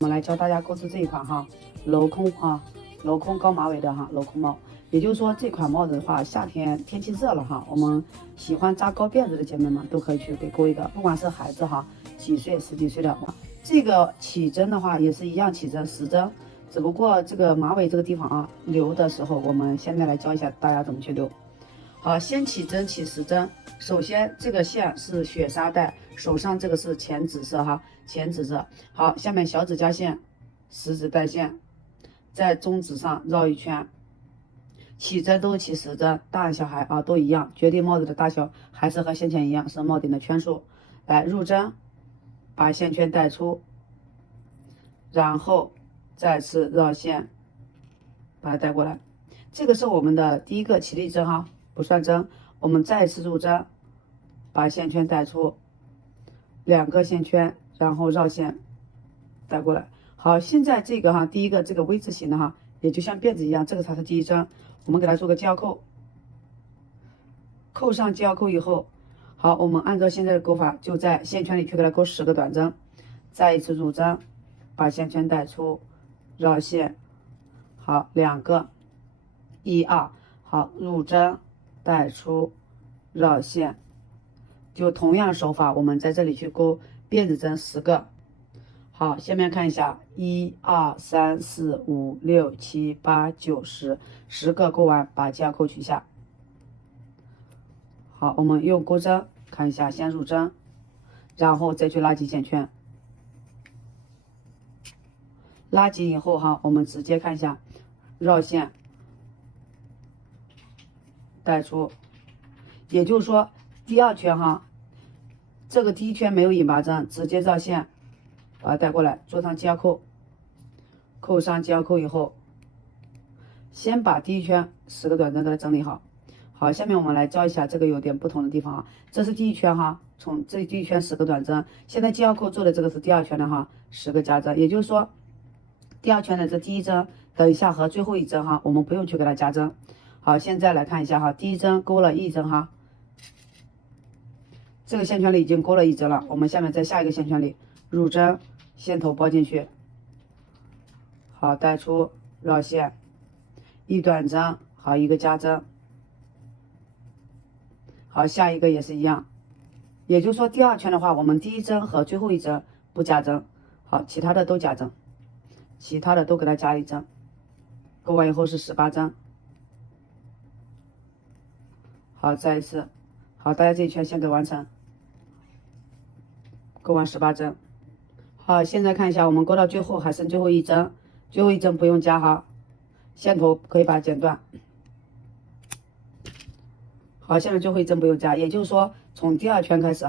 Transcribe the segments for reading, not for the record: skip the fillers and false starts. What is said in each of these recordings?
我们来教大家购置这一款镂空高马尾的镂空帽。也就是说，这款帽子的话，夏天天气热了我们喜欢扎高辫子的姐妹们都可以去给勾一个，不管是孩子几岁10几岁的。这个起针的话也是一样起针10针，只不过这个马尾这个地方留的时候，我们现在来教一下大家怎么去留。好，先起针起10针。首先这个线是雪纱带，手上这个是浅紫色浅紫色。好，下面小指甲线、食指带线，在中指上绕一圈。起针都是起10针，大人小孩都一样。决定帽子的大小还是和先前一样，是帽顶的圈数。来入针，把线圈带出，然后再次绕线，把它带过来。这个是我们的第一个起立针不算针。我们再次入针，把线圈带出，2个线圈，然后绕线带过来。好，现在这个第一个这个 V 字形的也就像辫子一样，这个才是第一针。我们给它做个系腰扣，扣上系腰扣以后，好，我们按照现在的钩法，就在线圈里去给它钩10个短针，再一次入针，把线圈带出，绕线，好，2个，1、2，好，入针带出，绕线，就同样的手法，我们在这里去钩辫子针10个。好，下面看一下，1、2、3、4、5、6、7、8、9、10，10个钩完，把系腰扣取下。好，我们用钩针看一下，先入针，然后再去拉紧线圈。拉紧以后我们直接看一下，绕线带出，也就是说第2圈这个第1圈没有引拔针，直接绕线把它带过来，做上系腰扣，扣上系腰扣以后，先把第1圈10个短针给它整理好。好，下面我们来教一下这个有点不同的地方这是第1圈从这第1圈10个短针，现在系腰扣做的这个是第2圈的10个加针，也就是说第2圈的这第1针，等一下和最后一针我们不用去给它加针。好，现在来看一下第1针勾了1针这个线圈里已经勾了1针了，我们下面在下一个线圈里入针，线头包进去，好，带出，绕线，1短针，好，1个加针。好，下一个也是一样，也就是说第2圈的话，我们第1针和最后一针不加针，好，其他的都加针，其他的都给它加1针，勾完以后是18针。好，再一次，好，大家这一圈先给完成，勾完18针。好，现在看一下，我们勾到最后还剩最后一针，最后一针不用加线头可以把它剪断。好，下面最后一针不用加，也就是说从第2圈开始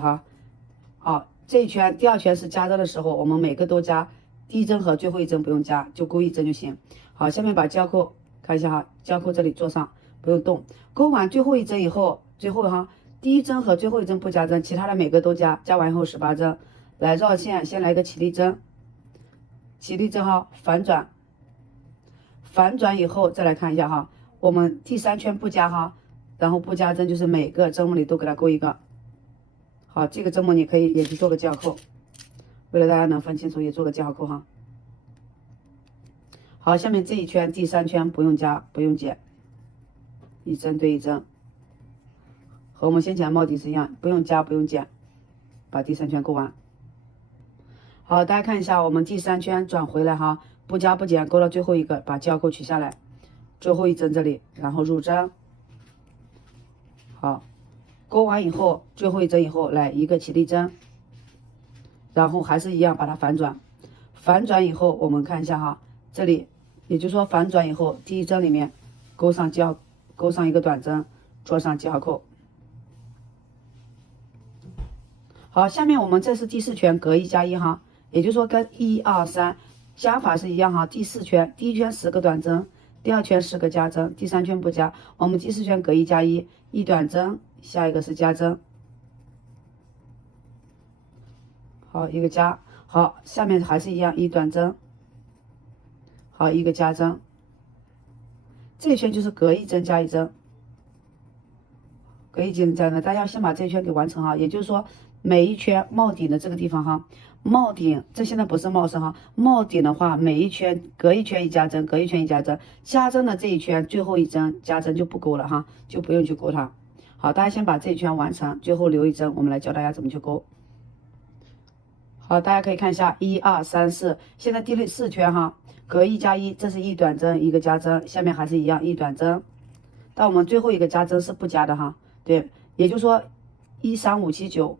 好，这一圈第2圈是加针的时候，我们每个都加，第1针和最后一针不用加，就勾1针就行。好，下面把系腰扣看一下系腰扣这里做上，不用动。勾完最后一针以后，最后第1针和最后一针不加针，其他的每个都加，加完以后18针。来绕线，先来一个起立针，起立针反转，反转以后再来看一下我们第3圈不加然后不加针，就是每个针目里都给它勾一个。好，这个针目你可以也去做个系腰扣，为了大家能分清楚，也做个系腰扣好，下面这一圈第3圈不用加，不用剪，1针对1针，和我们先前的帽底是一样，不用加不用剪，把第3圈勾完。好，大家看一下，我们第3圈转回来不加不减，勾到最后一个，把系腰扣取下来，最后一针这里，然后入针。好，勾完以后，最后一针以后来一个起立针，然后还是一样把它反转，反转以后我们看一下这里，也就是说反转以后第1针里面勾上一个短针，做上系腰扣。好，下面我们这是第4圈隔1加1也就是说跟1、2、3加法是一样第4圈，第1圈10个短针，第2圈10个加针，第3圈不加，我们第4圈隔1加1，1短针，下一个是加针。好，一个加，好，下面还是一样，1短针，好，一个加针，这一圈就是隔1针加1针，隔1针加针，大家先把这一圈给完成也就是说每一圈帽顶的这个地方哈，帽顶这现在不是帽身哈，帽顶的话每一圈隔一圈一加针，隔一圈一加针，加针的这一圈最后一针加针就不勾了哈，就不用去勾它。好，大家先把这一圈完成，最后留一针，我们来教大家怎么去勾。好，大家可以看一下1、2、3、4，现在第4圈哈，隔1加1，这是一短针一个加针，下面还是一样一短针，但我们最后一个加针是不加的哈，对，也就是说1、3、5、7、9。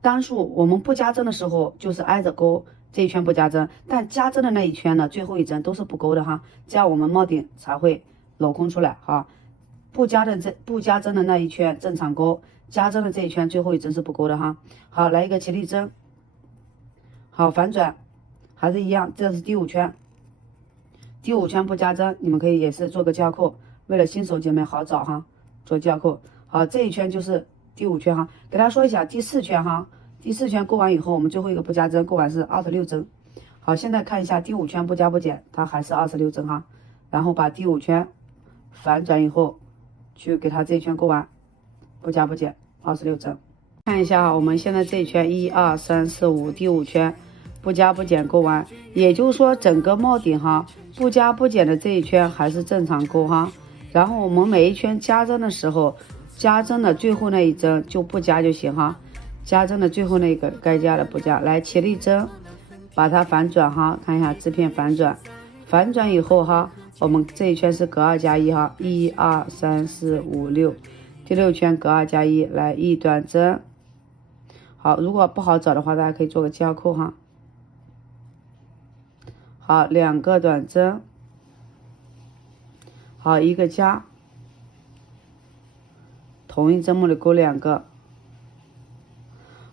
单数我们不加针的时候就是挨着勾，这一圈不加针，但加针的那一圈呢，最后一针都是不勾的哈，这样我们帽顶才会镂空出来哈。不加针的那一圈正常勾，加针的这一圈最后一针是不勾的哈。好，来一个起立针，好，反转还是一样，这是第5圈，第5圈不加针，你们可以也是做个胶扣，为了新手姐妹好找哈，做胶扣。好，这一圈就是第5圈哈，给大家说一下第4圈哈，第4圈勾完以后，我们最后一个不加针，勾完是26针。好，现在看一下第5圈不加不减，它还是26针哈。然后把第5圈反转以后，去给它这一圈勾完，不加不减26针。看一下哈，我们现在这一圈1、2、3、4、5，第5圈不加不减勾完，也就是说整个帽顶哈，不加不减的这一圈还是正常勾哈。然后我们每一圈加针的时候，加针的最后那一针就不加就行哈，加针的最后那个该加的不加。来起立针，把它反转哈，看一下织片反转，反转以后哈，我们这一圈是隔2加1哈，1、2、3、4、5、6，第6圈隔2加1，来一短针。好，如果不好找的话，大家可以做个胶扣哈。好，2个短针，好，一个加。同一针目里勾2个，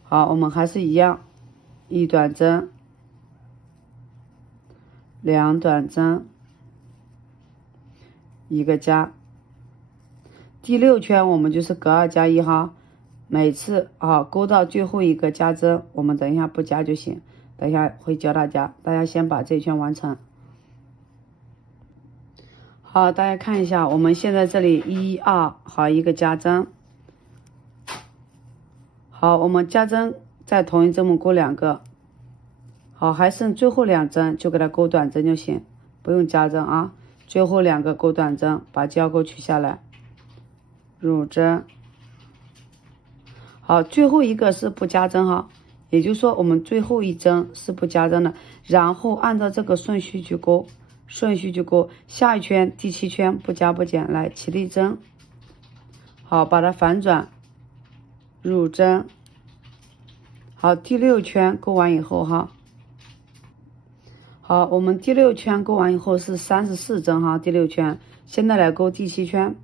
好，我们还是一样，一短针，2短针，一个加。第6圈我们就是隔2加1哈，每次啊勾到最后一个加针，我们等一下不加就行，等一下会教大家，大家先把这一圈完成。好，大家看一下，我们现在这里1、2，好，一个加针。好，我们加针在同一针目勾2个，好，还剩最后2针就给它勾短针就行，不用加针啊。最后2个勾短针，把胶钩取下来，入针。好，最后一个是不加针哈，也就是说我们最后一针是不加针的，然后按照这个顺序去勾，下一圈第7圈不加不减，来起立针，好，把它反转。入针，好，第6圈勾完以后哈，好，我们第6圈勾完以后是34针哈，第6圈，现在来勾第7圈，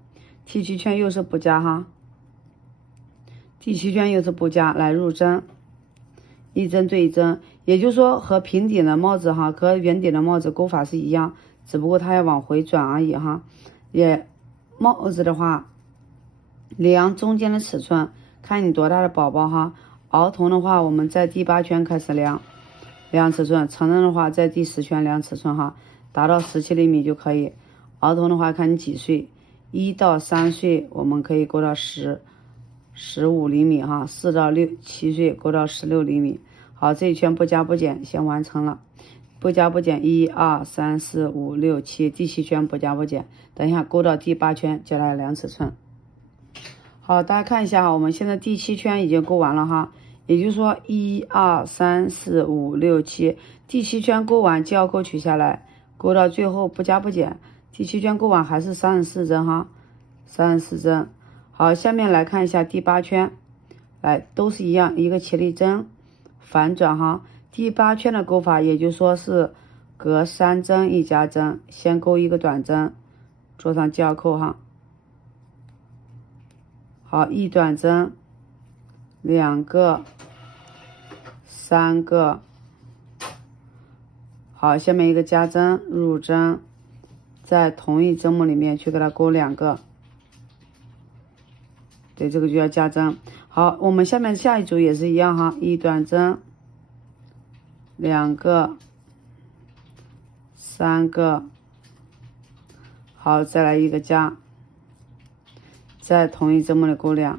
第7圈又是不加哈，第7圈又是不加，来入针，一针对一针，也就是说和平顶的帽子哈，和圆顶的帽子勾法是一样，只不过它要往回转而已哈。也帽子的话，量中间的尺寸。看你多大的宝宝哈，儿童的话我们在第8圈开始量尺寸，成人的话在第10圈量尺寸哈，达到17厘米就可以。儿童的话看你几岁，1到3岁我们可以勾到15厘米哈，4到7岁勾到16厘米。好，这一圈不加不减先完成了，不加不减1、2、3、4、5、6、7，第7圈不加不减，等一下勾到第8圈教大家量尺寸。好，大家看一下哈，我们现在第7圈已经勾完了哈，也就是说1、2、3、4、5、6、7，第7圈勾完胶钩取下来，勾到最后不加不减，第7圈勾完还是34针哈，34针。好，下面来看一下第8圈，来都是一样，一个起立针，反转哈。第8圈的勾法，也就是说是隔3针一加针，先勾一个短针，做上胶扣哈。好，一短针，2个，3个，好，下面一个加针，入针，在同一针目里面去给它勾2个，对，这个就要加针。好，我们下面下一组也是一样哈，一短针，2个，3个，好，再来一个加。在同一针目里勾2，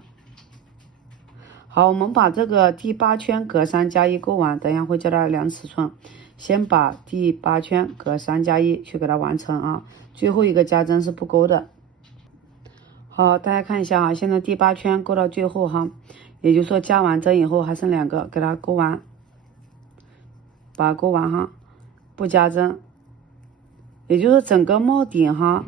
好，我们把这个第8圈隔3加1勾完，等一下会教大家量尺寸。先把第8圈隔3加1去给它完成啊，最后一个加针是不勾的。好，大家看一下啊，现在第8圈勾到最后哈，也就是说加完针以后还剩2个，给它勾完，把它勾完哈，不加针。也就是整个帽顶哈，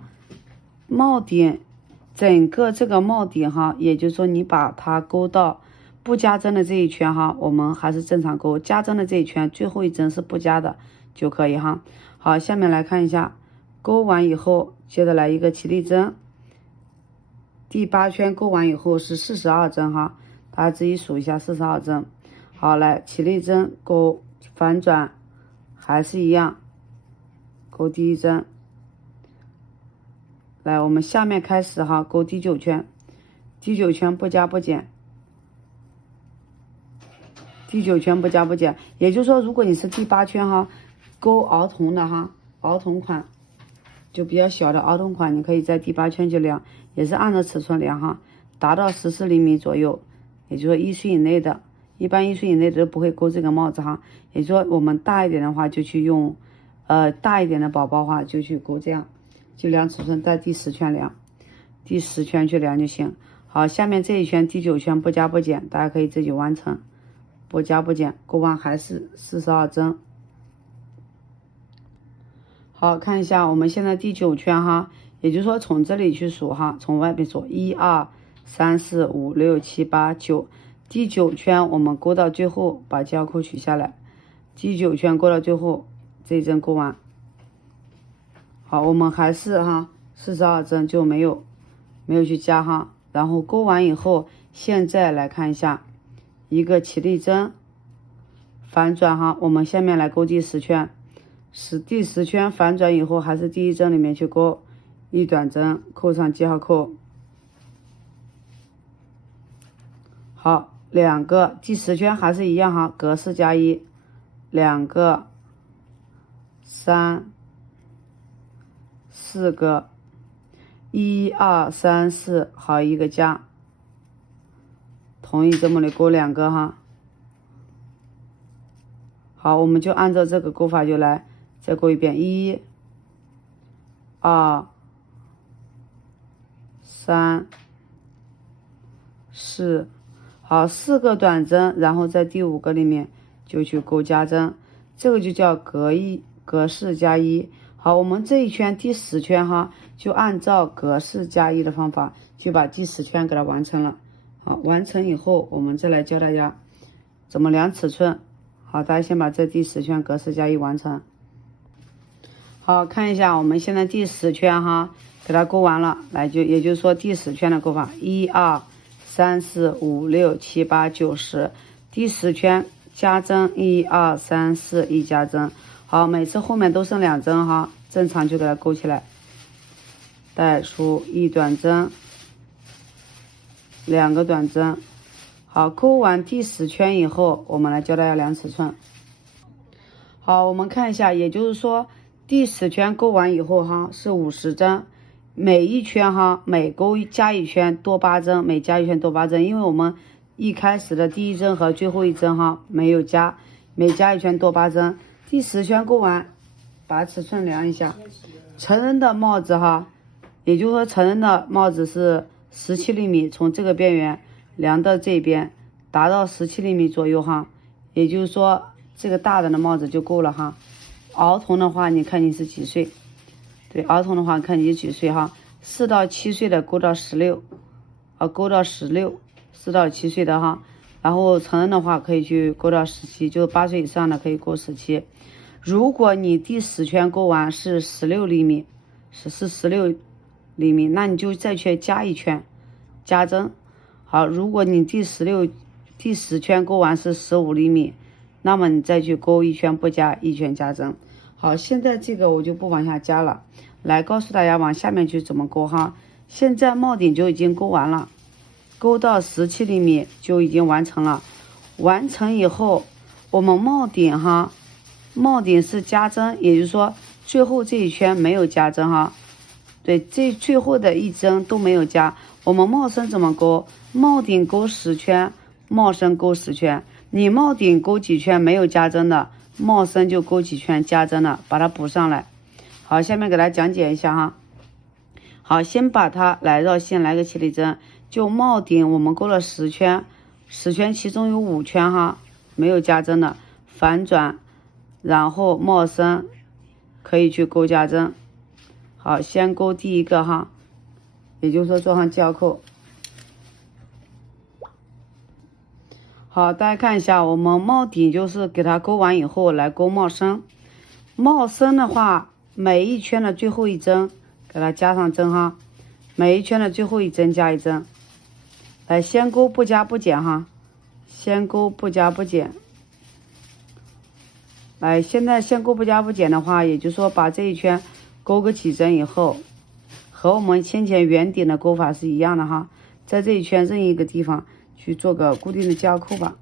整个这个帽顶哈，也就是说你把它勾到不加针的这一圈哈，我们还是正常勾，加针的这一圈最后一针是不加的就可以哈。好，下面来看一下，勾完以后接着来一个起立针，第8圈勾完以后是42针哈，大家自己数一下42针。好，来起立针勾反转，还是一样勾第1针。来，我们下面开始哈，勾第9圈，第9圈不加不减，第9圈不加不减。也就是说，如果你是第8圈哈，勾儿童的哈，儿童款就比较小的儿童款，你可以在第8圈就量，也是按照尺寸量哈，达到14厘米左右，也就是说1岁以内的，一般1岁以内的都不会勾这个帽子哈。也就是说，我们大一点的话就去用，大一点的宝宝话就去勾这样。就量尺寸，在第10圈量，第10圈去量就行。好，下面这一圈第9圈不加不减，大家可以自己完成，不加不减，勾完还是42针。好，看一下我们现在第9圈哈，也就是说从这里去数哈，从外边数1、2、3、4、5、6、7、8、9，第9圈我们勾到最后，把胶扣取下来，第9圈勾到最后，这一针勾完。好，我们还是哈42针就没有去加哈，然后勾完以后，现在来看一下一个起立针反转哈，我们下面来勾第10圈，第10圈反转以后还是第1针里面去勾一短针，扣上记号扣。好，2个第10圈还是一样哈，隔4加1，2个3、4个，1、2、3、4，好，一个加，同一这么的勾2个哈。好，我们就按照这个勾法就来，再勾一遍，1、2、3、4，好，4个短针，然后在第5个里面就去勾加针，这个就叫隔4加1。好，我们这一圈第10圈哈，就按照隔4加1的方法，就把第10圈给它完成了。好，完成以后，我们再来教大家怎么量尺寸。好，大家先把这第10圈隔4加1完成。好，看一下我们现在第10圈哈，给它勾完了，来也就是说第10圈的勾法，1、2、3、4、5、6、7、8、9、10，第10圈加针，1、2、3、4，一加针。好，每次后面都剩2针哈，正常就给它勾起来，带出一短针，2个短针。好，勾完第10圈以后，我们来教大家量尺寸。好，我们看一下，也就是说第10圈勾完以后哈，是50针，每一圈哈，每勾加1圈多8针，每加1圈多8针，因为我们一开始的第1针和最后一针哈没有加，每加1圈多8针。第10圈勾完，把尺寸量一下。成人的帽子哈，也就是说成人的帽子是17厘米，从这个边缘量到这边，达到17厘米左右哈。也就是说这个大人的帽子就够了哈。儿童的话，你看你是几岁？对，儿童的话看你是几岁哈。4到7岁的勾到16，勾到16，4到7岁的哈。然后成人的话可以去勾到17，就8岁以上的可以勾17。如果你第10圈勾完是16厘米，是16厘米，那你就再去加1圈，加针。好，如果你第10圈勾完是15厘米，那么你再去勾1圈不加，1圈加针。好，现在这个我就不往下加了，来告诉大家往下面去怎么勾哈。现在帽顶就已经勾完了，勾到17厘米就已经完成了。完成以后，我们帽顶哈，帽顶是加针，也就是说最后这一圈没有加针哈。对，这最后的1针都没有加。我们帽身怎么勾？帽顶勾10圈，帽身勾10圈，你帽顶勾几圈没有加针的，帽身就勾几圈加针了，把它补上来。好，下面给大家讲解一下哈。好，先把它来绕线，来个起立针，就帽顶我们勾了10圈，10圈其中有5圈哈没有加针的，反转，然后帽身可以去勾加针。好，先勾第一个哈，也就是说做上记号扣。好，大家看一下，我们帽顶就是给它勾完以后来勾帽身。帽身的话，每一圈的最后一针给它加上针哈，每一圈的最后一针加一针。来，先勾不加不减哈，先勾不加不减。来，现在先勾不加不减的话，也就是说把这一圈勾个几针以后，和我们先前圆顶的勾法是一样的哈，在这一圈任意一个地方去做个固定的记号扣吧。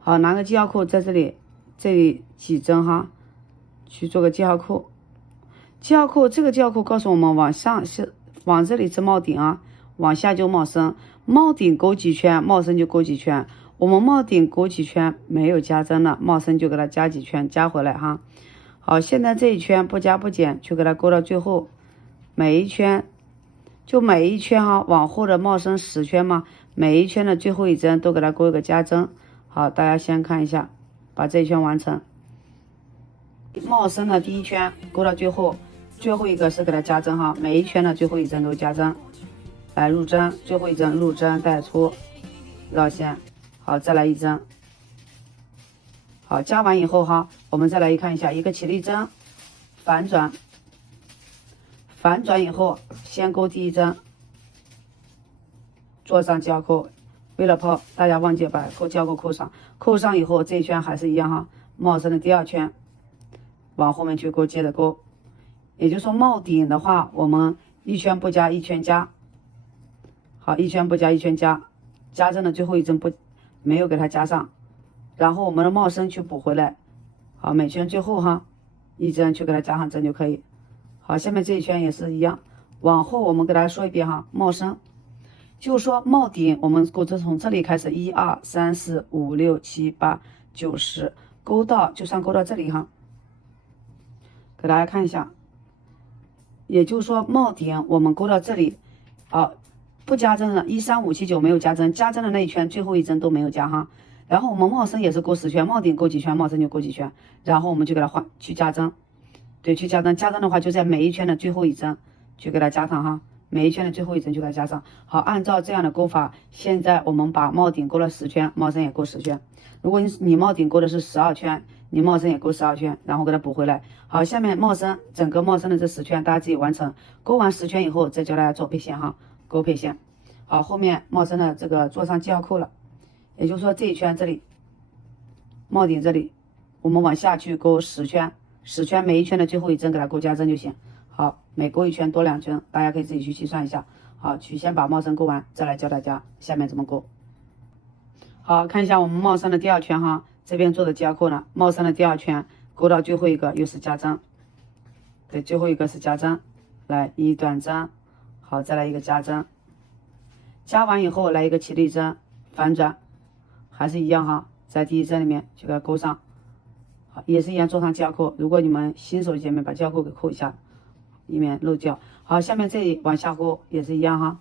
好，拿个记号扣在这里几针哈，去做个记号扣。记号扣这个记号扣告诉我们往上是往这里是帽顶啊，往下就帽身，帽顶勾几圈，帽身就勾几圈。我们帽顶勾几圈没有加针了，帽身就给它加几圈，加回来哈。好，现在这一圈不加不减，去给它勾到最后，每一圈哈，往后的帽身10圈嘛，每一圈的最后一针都给它勾一个加针。好，大家先看一下，把这一圈完成。帽身的第一圈勾到最后，最后一个是给它加针哈，每一圈的最后一针都加针。来入针，最后一针入针带出，绕线。好，再来一针。好，加完以后哈，我们再来看一下，一个起立针，反转，反转以后先勾第一针，做上记号扣。为了怕大家忘记把记号扣扣上，扣上以后这一圈还是一样哈，帽身的第2圈往后面去勾，接着勾。也就是说帽顶的话，我们一圈不加一圈加。好，一圈不加一圈加，加针的最后一针没有给它加上，然后我们的帽身去补回来。好，每圈最后哈一针去给它加上针就可以。好，下面这一圈也是一样，往后我们给大家说一遍哈，帽身就是说帽顶我们勾从这里开始，1、2、3、4、5、6、7、8、9、10，勾到就算勾到这里哈，给大家看一下，也就是说帽顶我们勾到这里啊。不加针的1、3、5、7、9没有加针，加针的那一圈最后一针都没有加哈。然后我们帽身也是勾10圈，帽顶勾几圈，帽身就勾几圈，然后我们就给它换去加针，对，去加针。加针的话就在每一圈的最后一针去给它加上哈，每一圈的最后一针就给它加上。好，按照这样的勾法，现在我们把帽顶勾了10圈，帽身也勾10圈。如果你帽顶勾的是12圈，你帽身也勾12圈，然后给它补回来。好，下面帽身整个帽身的这10圈大家自己完成，勾完10圈以后再教大家做配线哈。勾配线。好，后面帽身的这个做上记号扣了，也就是说这一圈这里帽顶这里我们往下去勾10圈，10圈每一圈的最后一针给它勾加针就行。好，每勾一圈多2针，大家可以自己去计算一下。好，去先把帽身勾完，再来教大家下面怎么勾。好，看一下我们帽身的第2圈哈，这边做的记号扣呢，帽身的第2圈勾到最后一个又是加针，对，最后一个是加针，来一短针。好，再来一个加针，加完以后来一个起立针，反转，还是一样哈，在第一针里面就给它勾上。好，也是一样做上记号扣。如果你们新手的姐妹把记号扣给扣一下，以免漏掉。好，下面这里往下勾也是一样哈，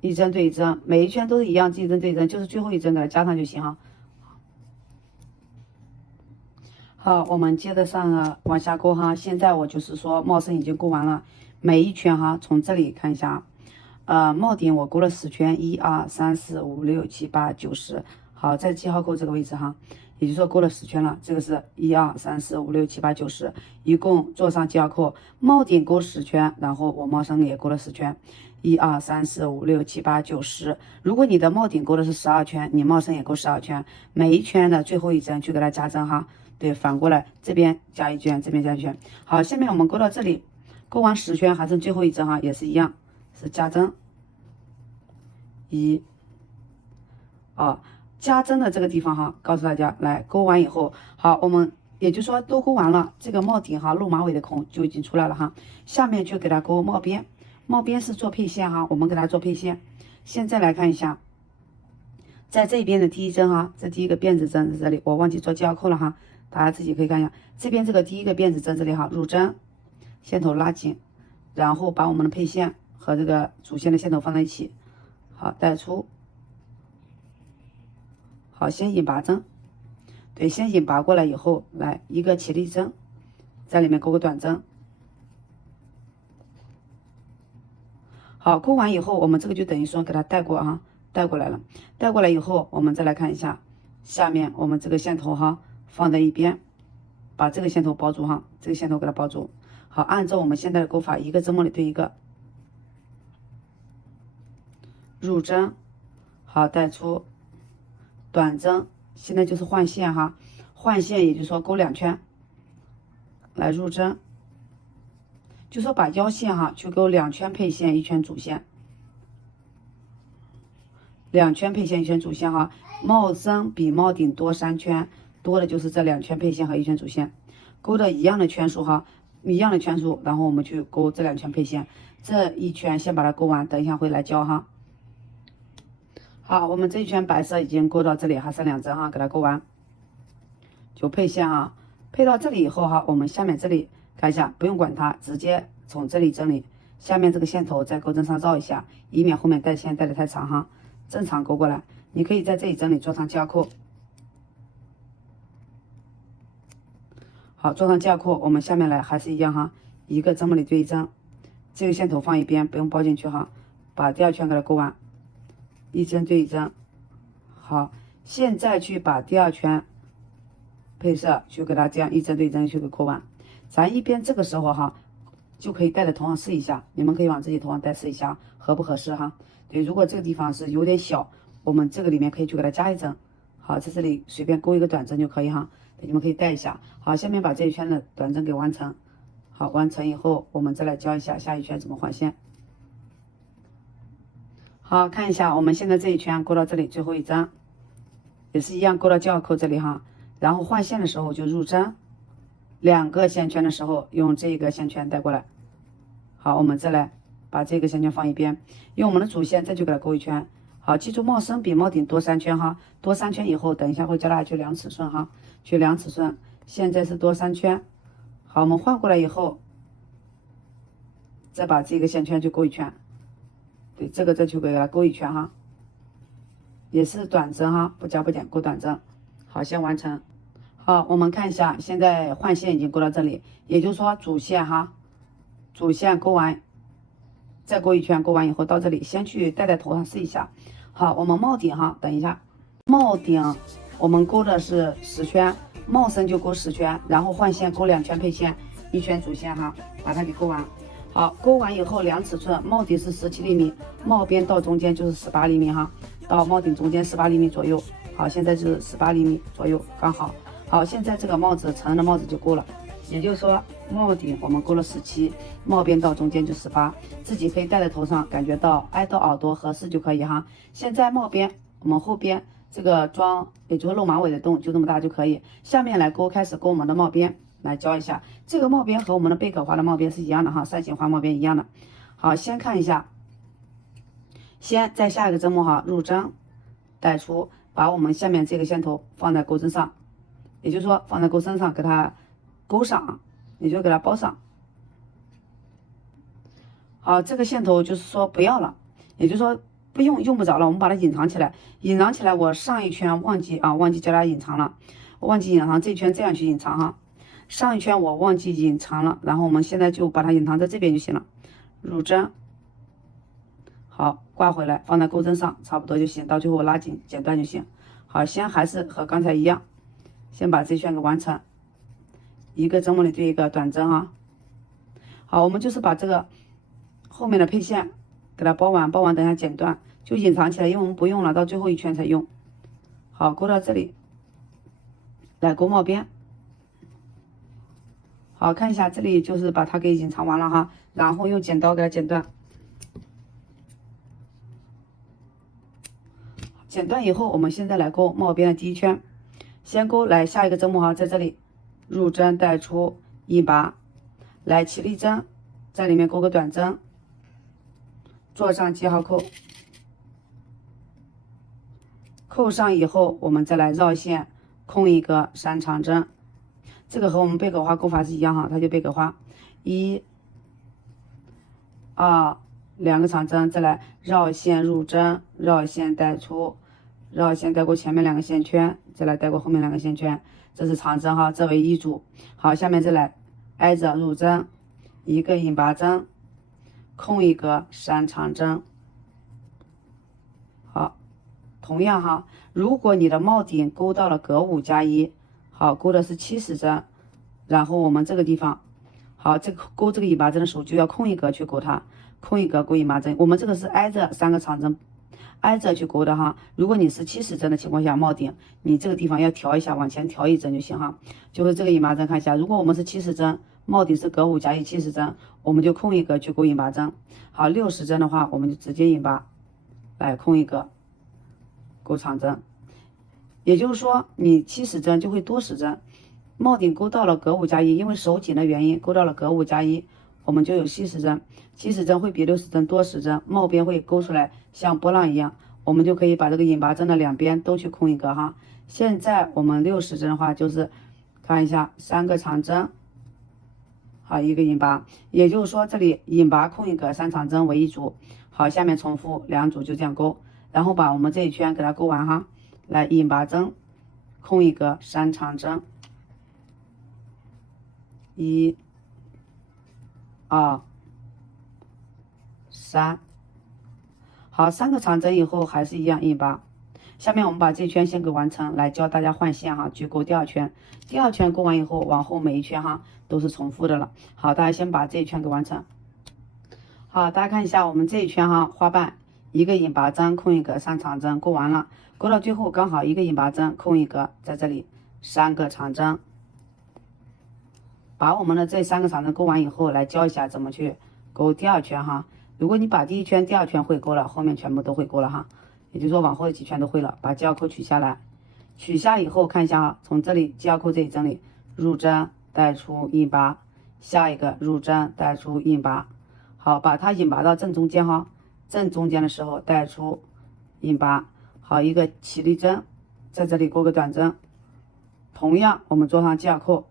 一针对一针，每一圈都是一样，一针对一针，就是最后一针给它加上就行哈。好，我们接着上往下勾哈。现在我就是说帽身已经勾完了。每一圈哈，从这里看一下，帽顶我勾了10圈，1、2、3、4、5、6、7、8、9、10。好，在记号扣这个位置哈，也就是说勾了10圈了。这个是1、2、3、4、5、6、7、8、9、10，一共做上记号扣。帽顶勾10圈，然后我帽身也勾了10圈，1、2、3、4、5、6、7、8、9、10。如果你的帽顶勾的是12圈，你帽身也勾12圈，每一圈的最后一针去给它加针哈。对，反过来这边加一圈，这边加一圈。好，下面我们勾到这里。勾完10圈还剩最后一针哈，也是一样，是加针。加针的这个地方哈，告诉大家，来勾完以后，好，我们也就是说都勾完了，这个帽顶哈露马尾的孔就已经出来了哈。下面就给它勾帽边，帽边是做配线哈，我们给它做配线。现在来看一下，在这边的第一针哈，这第一个辫子针在这里，我忘记做记号扣了哈，大家自己可以看一下。这边这个第一个辫子针这里哈，入针，线头拉紧，然后把我们的配线和这个主线的线头放在一起，好带出，好先引拔针，对，先引拔过来以后，来一个起立针，在里面勾个短针。好，勾完以后，我们这个就等于说给它带过哈，带过来了。带过来以后，我们再来看一下下面我们这个线头哈，放在一边，把这个线头包住哈，这个线头给它包住。好，按照我们现在的钩法，一个针墨里对一个，入针，好带出，短针，现在就是换线哈，换线也就是说勾2圈，来入针。就说把腰线哈去勾2圈配线，1圈主线，2圈配线，1圈主线哈。帽身比帽顶多3圈，多的就是这2圈配线和1圈主线，勾的一样的圈数哈，一样的圈数，然后我们去勾这2圈配线，这1圈先把它勾完，等一下会来教哈。好，我们这一圈白色已经勾到这里，还剩2针哈，给它勾完，就配线啊，配到这里以后哈，我们下面这里。看一下，不用管它，直接从这里整理，下面这个线头在钩针上绕一下，以免后面带线带的太长哈。正常勾过来，你可以在这里整理做上记号扣。好，做上记号扣，我们下面来还是一样哈，一个针墨里对一针，这个线头放一边，不用包进去哈，把第2圈给它勾完，1针对1针。好，现在去把第2圈配色去给它这样1针对1针去给扣完。咱一边这个时候哈，就可以带着头上试一下，你们可以往自己头上带试一下合不合适哈。对，如果这个地方是有点小，我们这个里面可以去给它加1针。好，在这里随便勾一个短针就可以哈，你们可以带一下。好，下面把这一圈的短针给完成。好，完成以后，我们再来教一下下一圈怎么换线。好，看一下我们现在这一圈勾到这里，最后一针也是一样，勾到记号扣这里哈，然后换线的时候就入针。2个线圈的时候，用这个线圈带过来。好，我们再来把这个线圈放一边，用我们的主线再去给它勾1圈。好，记住帽身比帽顶多3圈哈，多3圈以后，等一下会教大家去量尺寸哈，去量尺寸。现在是多3圈。好，我们换过来以后，再把这个线圈就勾1圈。对，这个再去给它勾1圈哈，也是短针哈，不加不减，勾短针。好，先完成。好，我们看一下，现在换线已经勾到这里，也就是说主线哈，主线勾完，再勾1圈，勾完以后到这里，先去戴在头上试一下。好，我们帽顶哈，等一下，帽顶我们勾的是10圈，帽身就勾10圈，然后换线勾2圈配线，1圈主线哈，把它给勾完。好，勾完以后量尺寸，帽顶是17厘米，帽边到中间就是18厘米哈，到帽顶中间18厘米左右。好，现在是18厘米左右，刚好。好，现在这个帽子成人的帽子就够了，也就是说帽顶我们勾了17，帽边到中间就18，自己可以戴在头上，感觉到挨到耳朵合适就可以哈。现在帽边我们后边这个装，也就是露马尾的洞就这么大就可以。下面来勾，开始勾我们的帽边，来教一下，这个帽边和我们的贝壳花的帽边是一样的哈，扇形花帽边一样的。好，先看一下，先在下一个针墨哈，入针带出，把我们下面这个线头放在钩针上。也就是说放在钩身上给它勾上，也就给它包上。好，这个线头就是说不要了，也就是说不用不着了，我们把它隐藏起来。隐藏起来，我上一圈忘记教大家隐藏了，我忘记隐藏这一圈这样去隐藏哈。上一圈我忘记隐藏了，然后我们现在就把它隐藏在这边就行了。入针，好，挂回来放在钩针上，差不多就行，到最后拉紧剪断就行。好，先还是和刚才一样。先把这圈给完成，一个针墨里对一个短针哈。好，我们就是把这个后面的配线给它包完，包完等一下剪断就隐藏起来，因为我们不用了，到最后一圈才用。好，勾到这里，来勾帽边。好，看一下这里就是把它给隐藏完了哈，然后用剪刀给它剪断。剪断以后，我们现在来勾帽边的第1圈。先勾来下一个针墨哈，在这里入针带出引拔，来起立针，在里面勾个短针，做上记号扣，扣上以后，我们再来绕线，空一个3长针。这个和我们贝壳花钩法是一样哈，它就贝壳花，1、2、2个长针，再来绕线入针，绕线带出，绕线带过前面2个线圈，再来带过后面2个线圈，这是长针哈，这为一组。好，下面再来挨着入针，1个引拔针，空一个3长针。好，同样哈，如果你的帽顶勾到了隔5加1，好，勾的是70针，然后我们这个地方，好，这个勾这个引拔针的时候就要空一格去勾它，空一格勾引拔针。我们这个是挨着3个长针，挨着去勾的哈。如果你是70针的情况下，帽顶你这个地方要调一下，往前调1针就行哈。就是这个引拔针，看一下，如果我们是70针，帽顶是隔5加1 70针，我们就空一格去勾引拔针。好，60针的话，我们就直接引拔，来空一格勾长针。也就是说，你70针就会多10针。帽顶勾到了隔5加1，因为手紧的原因，勾到了隔5加1，我们就有70针。70针会比60针多10针，帽边会勾出来像波浪一样，我们就可以把这个引拔针的两边都去空一个哈。现在我们60针的话，就是看一下3个长针，好，1个引拔，也就是说这里引拔空一个3长针为一组。好，下面重复2组就这样勾，然后把我们这一圈给它勾完哈。来引拔针，空一个3长针，1、2、3，好，3个长针以后还是一样引拔。下面我们把这一圈先给完成，来教大家换线哈，去勾第2圈。第2圈勾完以后，往后每一圈哈都是重复的了。好，大家先把这一圈给完成。好，大家看一下我们这一圈哈，花瓣1个引拔针，空一个3长针，勾完了。勾到最后刚好1个引拔针，空一个，在这里3个长针。把我们的这3个长针勾完以后，来教一下怎么去勾第2圈哈。如果你把第1圈、第2圈会勾了，后面全部都会勾了哈。也就是说往后的几圈都会了。把系扣取下来，取下以后看一下哈，从这里系扣这一针里入针带出引拔，下一个入针带出引拔。好，把它引拔到正中间哈，正中间的时候带出引拔。好，一个起立针，在这里勾个短针，同样我们做上系扣，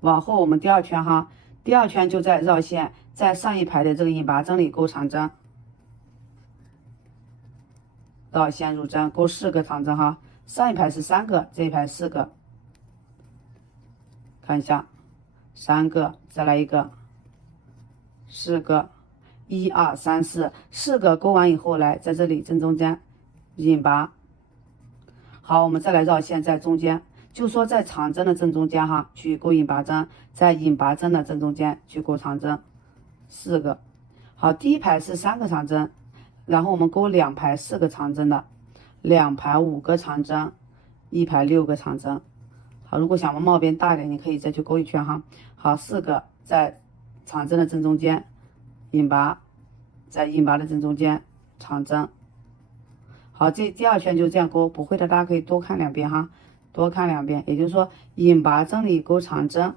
往后我们第2圈哈，第2圈就在绕线，在上一排的这个引拔针里勾长针，绕线入针勾4个长针哈，上一排是3个，这一排4个，看一下3个，再来一个4个。1、2、3、4个勾完以后，来在这里正中间引拔。好，我们再来绕线，在中间，就说在长针的正中间哈，去勾引拔针，在引拔针的正中间去勾长针，4个。好，第一排是3个长针，然后我们勾2排4个长针的，2排5个长针，1排6个长针。好，如果想往帽边大一点，你可以再去勾一圈哈。好，4个在长针的正中间引拔，在引拔的正中间长针。好，这第2圈就这样勾，不会的大家可以多看2遍哈，多看2遍。也就是说引拔针里勾长针，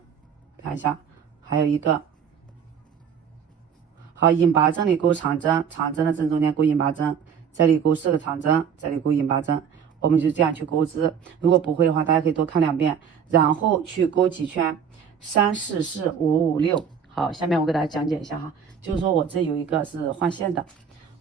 看一下，还有一个。好，引拔针里勾长针，长针的正中间勾引拔针，这里勾4个长针，这里勾引拔针，我们就这样去钩织。如果不会的话，大家可以多看2遍，然后去勾几圈，3、4、4、5、5、6。好，下面我给大家讲解一下哈，就是说我这有一个是换线的。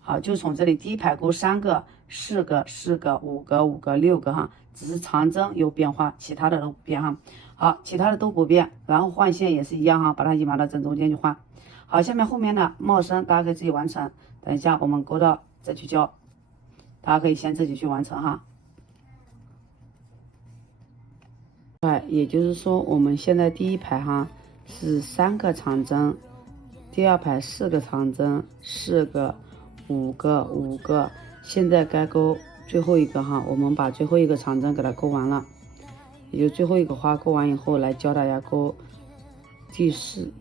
好，就从这里第一排勾3个、4个、4个、5个、5个、6个哈，只是长针有变化，其他的都不变哈。好，其他的都不变，然后换线也是一样哈，把它引拔到正中间去换。好，下面后面的帽身大家可以自己完成，等一下我们勾到再去教，大家可以先自己去完成哈。也就是说我们现在第一排哈是3个长针，第2排4个长针，4个、5个、5个，现在该勾最后一个哈，我们把最后一个长针给它勾完了，也就最后一个花勾完以后，来教大家勾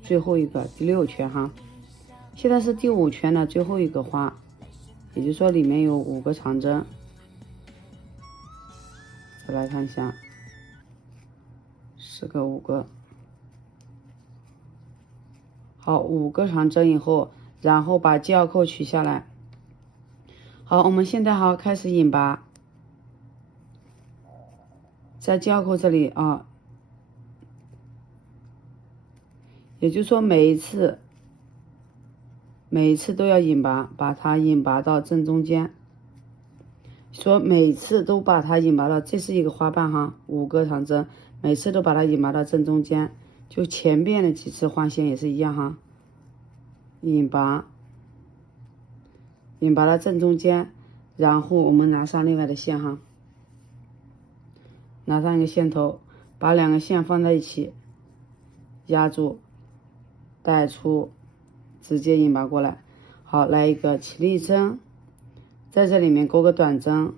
最后一个第6圈哈。现在是第5圈的最后一个花，也就是说里面有5个长针。再来看一下，4个、5个。好，5个长针以后，然后把系扣取下来。好，我们现在开始引拔，在记号扣这里啊，也就是说每一次都要引拔，把它引拔到正中间。说每次都把它引拔到，这是一个花瓣哈，5个长针，每次都把它引拔到正中间。就前边的几次换线也是一样哈，引拔到正中间，然后我们拿上另外的线哈，拿上一个线头，把2个线放在一起，压住，带出，直接引拔过来。好，来一个起立针，在这里面勾个短针，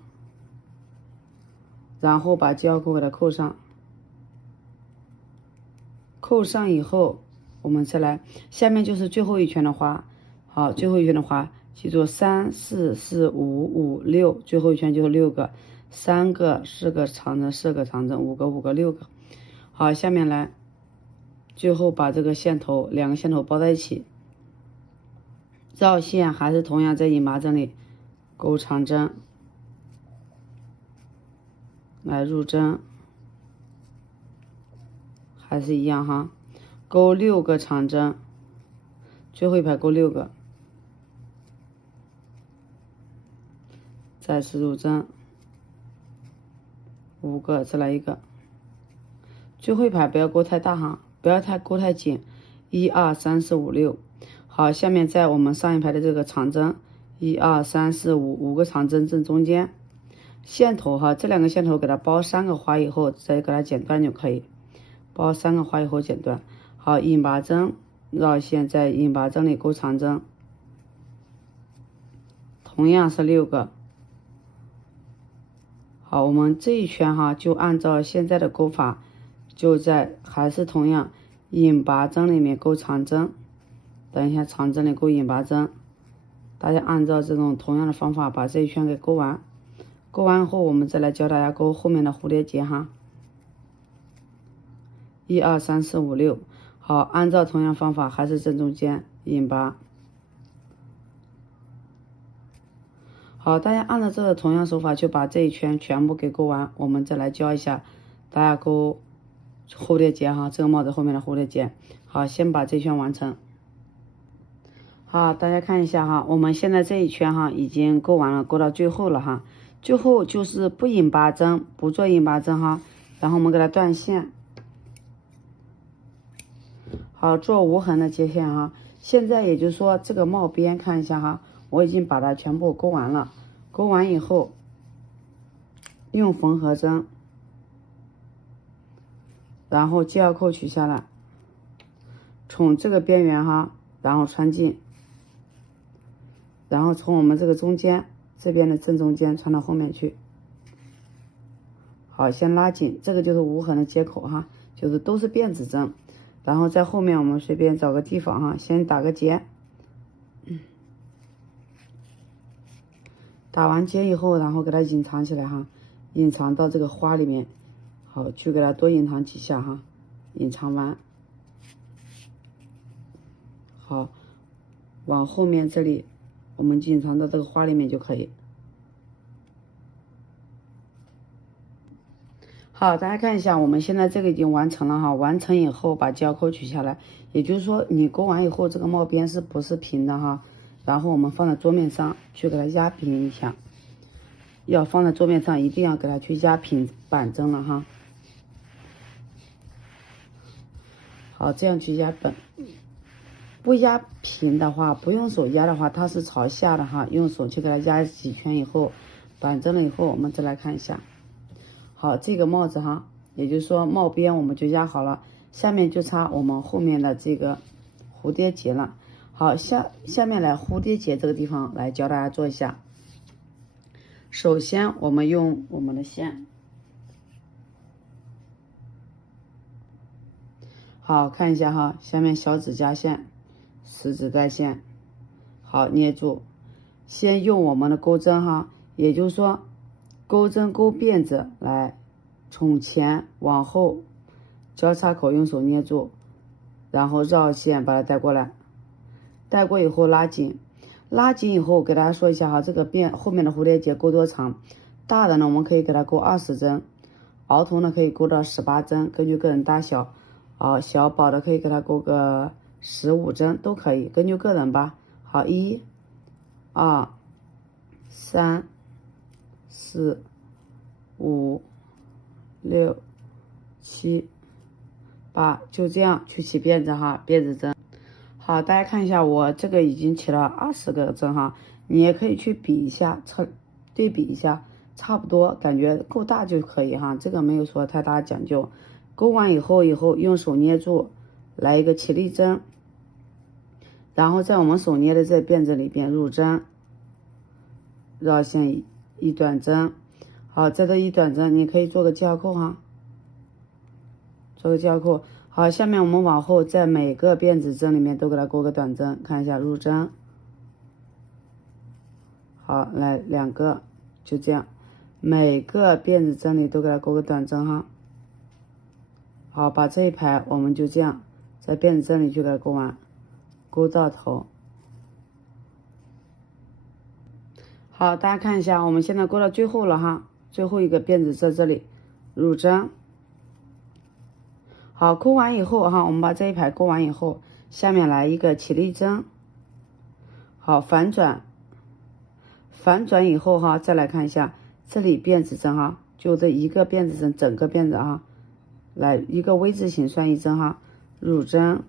然后把记号扣给它扣上。扣上以后，我们再来，下面就是最后一圈的花。好，最后一圈的花，记住3、4、4、5、5、6，最后一圈就是6个，3个、4个长针，4个长针，5个、5个、6个。好，下面来，最后把这个线头2个线头包在一起，绕线还是同样在引拔针里勾长针，来入针。还是一样哈，勾6个长针，最后一排勾6个，再次入针，5个，再来一个，最后一排不要勾太大哈，不要勾太紧，1、2、3、4、5、6。好，下面在我们上一排的这个长针，1、2、3、4、5个长针正中间，线头哈，这2个线头给它包3个花以后，再给它剪断就可以。包3个花以后剪断。好，引拔针绕线，在引拔针里勾长针，同样是6个。好，我们这一圈哈，就按照现在的勾法，就在还是同样引拔针里面勾长针，等一下长针里勾引拔针，大家按照这种同样的方法把这一圈给勾完。勾完后，我们再来教大家勾后面的蝴蝶结哈。1、2、3、4、5、6，好，按照同样方法还是正中间引拔。好，大家按照这个同样手法就把这一圈全部给勾完。我们再来教一下大家勾蝴蝶结哈，这个帽子后面的蝴蝶结。好，先把这圈完成。好，大家看一下哈，我们现在这一圈哈已经勾完了，勾到最后了哈。最后就是不引拔针，不做引拔针哈，然后我们给它断线。好，做无痕的接线哈。现在也就是说这个帽边看一下哈，我已经把它全部勾完了。勾完以后，用缝合针，然后记号扣取下来，从这个边缘哈，然后穿进，然后从我们这个中间这边的正中间穿到后面去。好，先拉紧，这个就是无痕的接口哈，就是都是辫子针。然后在后面我们随便找个地方哈，先打个结，打完结以后，然后给它隐藏起来哈，隐藏到这个花里面。好，去给它多隐藏几下哈，隐藏完。好，往后面这里我们隐藏到这个花里面就可以。好，大家看一下，我们现在这个已经完成了哈。完成以后把记号扣取下来，也就是说你勾完以后，这个帽边是不是平的哈？然后我们放在桌面上去给它压平一下，要放在桌面上，一定要给它去压平板针了哈。好，这样去压本，不压平的话，不用手压的话，它是朝下的哈。用手去给它压几圈以后，板针了以后，我们再来看一下。好，这个帽子哈，也就是说帽边我们就压好了，下面就差我们后面的这个蝴蝶结了。好，下面来蝴蝶结这个地方来教大家做一下。首先我们用我们的线，好，看一下哈，下面小指加线，食指带线，好，捏住，先用我们的钩针哈，也就是说钩针勾辫子，来从前往后交叉口用手捏住，然后绕线把它带过来，带过以后拉紧，拉紧以后给大家说一下哈，这个后面的蝴蝶结勾多长，大的呢我们可以给它勾20针儿童呢可以钩到18针，根据个人大小，小宝的可以给他钩个15针都可以，根据个人吧。好，1、2、3、4、5、6、7、8，就这样去起辫子哈，辫子针。好，大家看一下，我这个已经起了20个针哈，你也可以去比一下，对比一下，差不多感觉够大就可以哈，这个没有说太大讲究。钩完以后用手捏住，来一个起立针，然后在我们手捏的这辫子里边入针，绕线一短针。好，在这一短针你可以做个记号扣哈，做个记号扣。好，下面我们往后在每个辫子针里面都给它钩个短针，看一下入针。好，来2个，就这样，每个辫子针里都给它钩个短针哈。好，把这一排我们就这样在辫子针里就给它钩完，钩到头。好，大家看一下，我们现在钩到最后了哈，最后一个辫子在这里入针。好，钩完以后哈，我们把这一排钩完以后，下面来一个起立针。好，反转以后哈，再来看一下这里辫子针哈，就这一个辫子针，整个辫子啊，来一个 V 字形算一针哈，入针，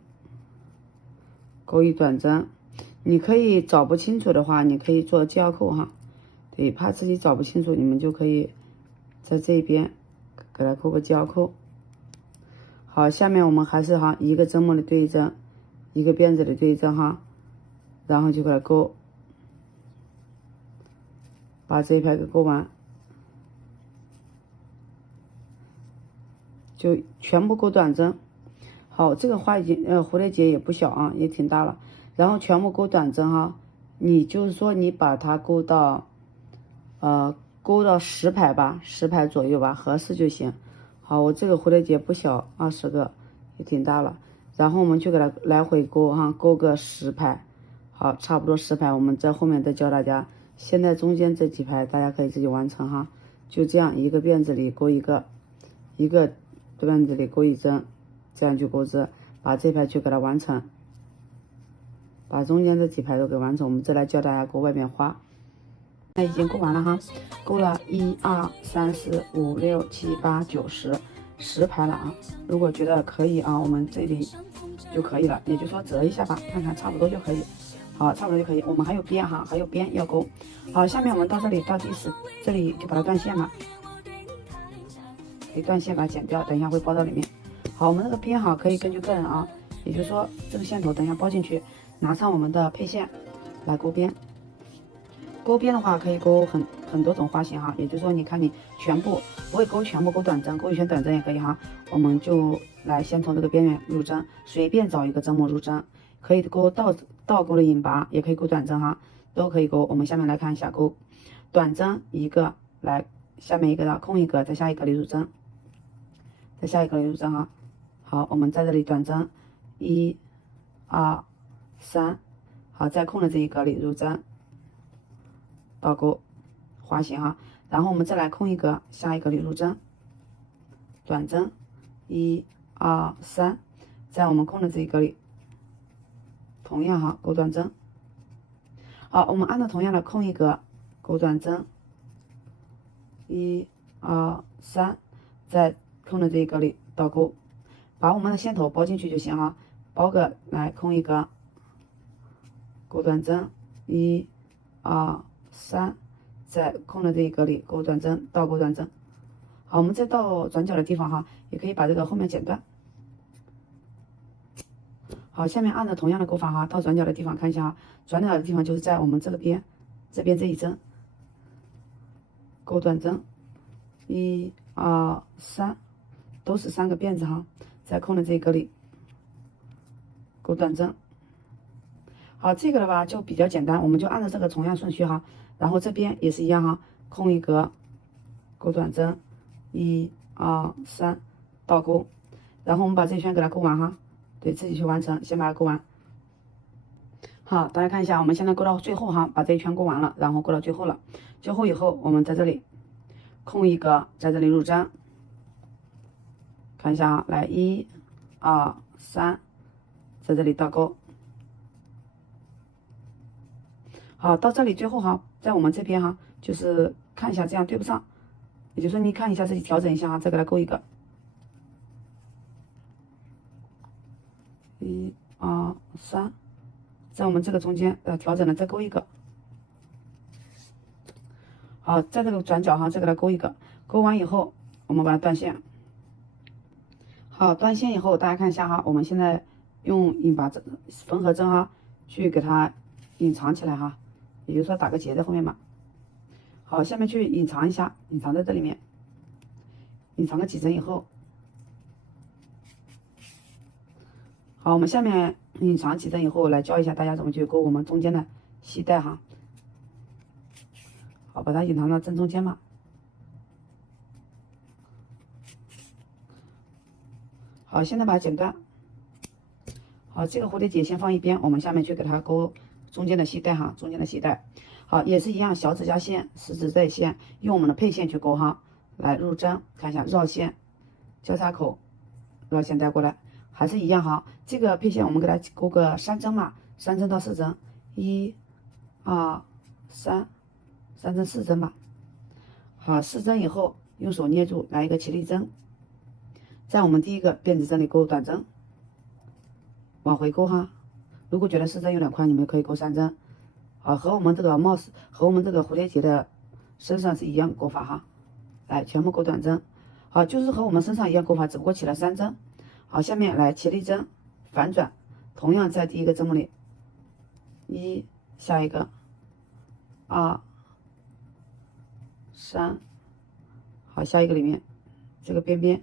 钩一短针。你可以找不清楚的话，你可以做记号扣哈，对，怕自己找不清楚，你们就可以在这边给它扣个记号扣。好，下面我们还是哈一个针目的对一针，一个辫子的对一针哈，然后就给它钩，把这一排给钩完，就全部钩短针。好，这个花已经蝴蝶结也不小啊，也挺大了，然后全部钩短针哈。你就是说你把它钩到10排吧，10排左右吧，合适就行。好，我这个蝴蝶结不小，20个也挺大了，然后我们就给它来回钩哈，钩个10排。好，差不多10排，我们在后面再教大家。现在中间这几排大家可以自己完成哈，就这样一个辫子里钩一个，一个辫子里钩一针，这样就钩织，把这排去给它完成，把中间这几排都给完成。我们再来教大家钩外面花。那已经钩完了哈，钩了1、2、3、4、5、6、7、8、9、10排了啊。如果觉得可以啊，我们这里就可以了，也就是说折一下吧，看看差不多就可以。好，差不多就可以。我们还有边哈，还有边要钩。好，下面我们到这里到第10，这里就把它断线了，可以断线把它剪掉，等一下会包到里面。好，我们这个边哈可以根据个人啊，也就是说这个线头等一下包进去，拿上我们的配线来钩边。钩边的话可以钩很多种花型哈，也就是说你看你全部不会钩全部钩短针，钩一圈短针也可以哈。我们就来先从这个边缘入针，随便找一个针目入针，可以钩倒钩的引拔，也可以钩短针哈，都可以钩。我们下面来看一下钩短针一个，来下面一个的空一个，再下一个里入针，再下一个里入针哈。好，我们在这里短针1、2、3，好，在空的这一格里入针。倒钩花型哈，然后我们再来空一格，下一个里入针，短针1、2、3，在我们空的这一格里，同样哈钩短针。好，我们按照同样的空一格，钩短针1、2、3，在空的这一格里倒钩，把我们的线头包进去就行哈，包个来空一格，钩短针1、2、3，在空的这一格里钩短针，倒钩短针。好，我们再到转角的地方哈，也可以把这个后面剪断。好，下面按照同样的钩法哈，到转角的地方看一下哈，转角的地方就是在我们这个边，这边这一针，钩短针1、2、3，都是3个辫子哈，在空的这一格里钩短针。好，这个的话就比较简单，我们就按照这个同样顺序哈。然后这边也是一样哈，空一格，钩短针1、2、3，倒钩，然后我们把这一圈给它钩完哈，对自己去完成，先把它钩完。好，大家看一下，我们现在钩到最后哈，把这一圈钩完了，然后钩到最后了。最后以后，我们在这里空一格，在这里入针，看一下啊，来1、2、3，在这里倒钩。好，到这里最后哈，在我们这边哈，就是看一下这样对不上，也就是说你看一下自己调整一下哈，再给它钩一个。1、2、3，在我们这个中间调整了再钩一个。好，在这个转角哈，再给它钩一个，钩完以后，我们把它断线。好，断线以后，大家看一下哈，我们现在用把这缝合针哈，去给它隐藏起来哈，也就是说打个结在后面嘛。好，下面去隐藏一下，隐藏在这里面，隐藏个几针以后，好，我们下面隐藏几针以后，来教一下大家怎么去钩我们中间的系带哈。好，把它隐藏到正中间嘛。好，现在把它剪断。好，这个蝴蝶结先放一边，我们下面去给它钩中间的系带哈，中间的系带。好，也是一样，小指加线，食指带线，用我们的配线去钩哈。来入针，看一下绕线，交叉口，绕线带过来，还是一样哈。这个配线我们给它钩个3针嘛，3针到4针，1、2、3，3针4针吧。好，4针以后用手捏住，来一个起立针。在我们第一个辫子这里钩短针，往回钩哈。如果觉得4针有点宽，你们可以钩3针。好，和我们这个帽子和我们这个蝴蝶结的身上是一样钩法哈。来，全部钩短针。好，就是和我们身上一样钩法，只不过起了3针。好，下面来起立针，反转，同样在第一个针目里，1，下一个，2、3，好，下一个里面这个边边。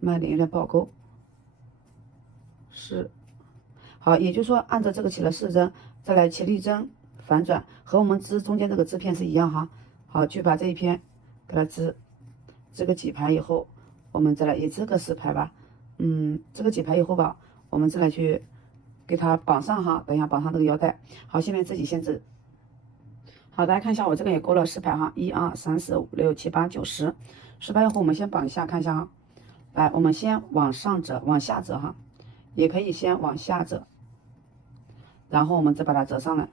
慢点，有点不好钩。4，好，也就是说按照这个起了4针，再来起立针反转，和我们织中间这个织片是一样哈。好，去把这一片给它织个几排以后，我们再来也织个4排吧。织个几排以后吧，我们再来去给它绑上哈。等一下绑上这个腰带。好，下面自己先织。好，大家看一下，我这个也钩了4排哈，1、2、3、4、5、6、7、8、9、10，10排以后我们先绑一下，看一下哈。来，我们先往上折，往下折哈，也可以先往下折，然后我们再把它折上来。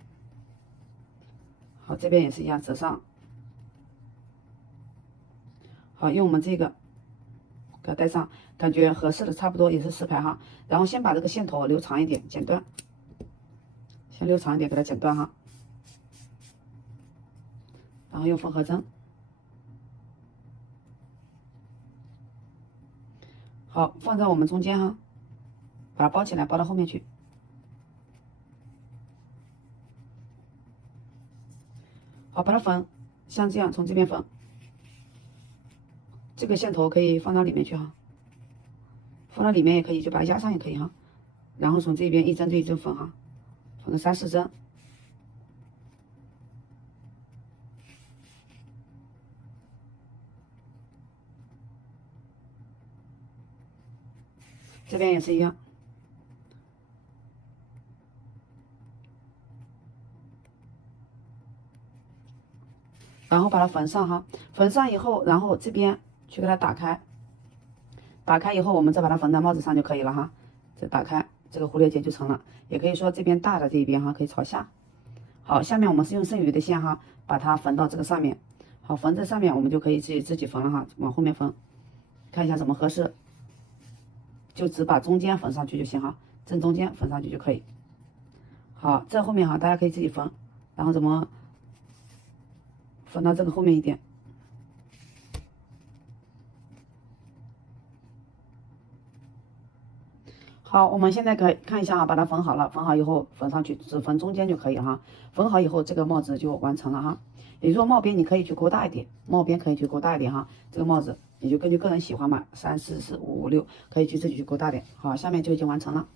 好，这边也是一样，折上。好，用我们这个给它带上，感觉合适的差不多也是4排哈。然后先把这个线头留长一点，剪断，先留长一点给它剪断哈。然后用缝合针。好，放在我们中间哈，把它包起来，包到后面去。好，把它缝，像这样从这边缝，这个线头可以放到里面去哈，放到里面也可以，就把它压上也可以哈。然后从这边一针对一针缝哈，缝个3、4针。这边也是一样，然后把它缝上哈，缝上以后，然后这边去给它打开，打开以后我们再把它缝在帽子上就可以了哈。再打开，这个蝴蝶结就成了。也可以说这边大的这一边哈可以朝下。好，下面我们是用剩余的线哈，把它缝到这个上面。好，缝在上面我们就可以自己缝了哈，往后面缝，看一下怎么合适。就只把中间缝上去就行哈，正中间缝上去就可以。好，这后面哈，大家可以自己缝，然后怎么缝到这个后面一点。好，我们现在可以看一下哈，把它缝好了，缝好以后缝上去，只缝中间就可以哈。缝好以后，这个帽子就完成了哈。也就是说帽边你可以去勾大一点，帽边可以去勾大一点哈。这个帽子你就根据个人喜欢嘛，3、4、4、5、5、6，可以去自己去勾大点。好，下面就已经完成了。